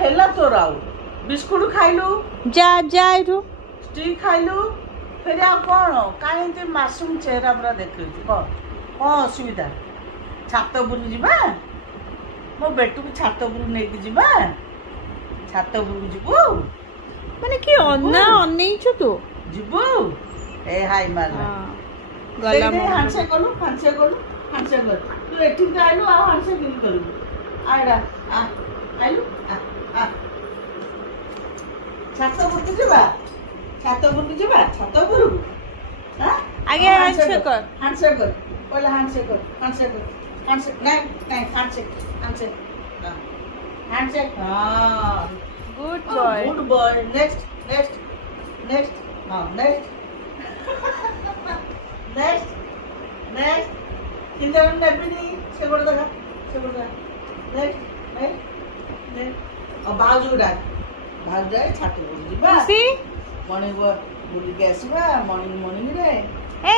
ହେଲା ତୋର ଆଉ ବିସ୍କୁଟ ଖାଇଲୁ जा जा एठू स्टिक खाइलु फिर आ कौन कहीं मासूम चेहरा पूरा देखी कौन असुविधा छात उपरू जा मो बेटू को छात उपरू नहीं जा छात उपरू जीवु माने कि अन्ना अनैछु तू जीवु ए हाय मारला गला हांसे कलु तू एठी आइलु आ हांसे किन करू आइडा आ आइलु आ आ छात उपरू जीवा छात उपरू जीवा छात उपरू हां आगे हांसे कर पहले हांसे कर नहीं हांसे हां गुड बॉय नेक्स्ट हां नेक्स्ट किंतु नेबिनी से गोड़ देखा नेक्स्ट अब बाजू डाक छात उपरू जीवा सी मॉर्निंग बुली के आसवा मॉर्निंग रे ए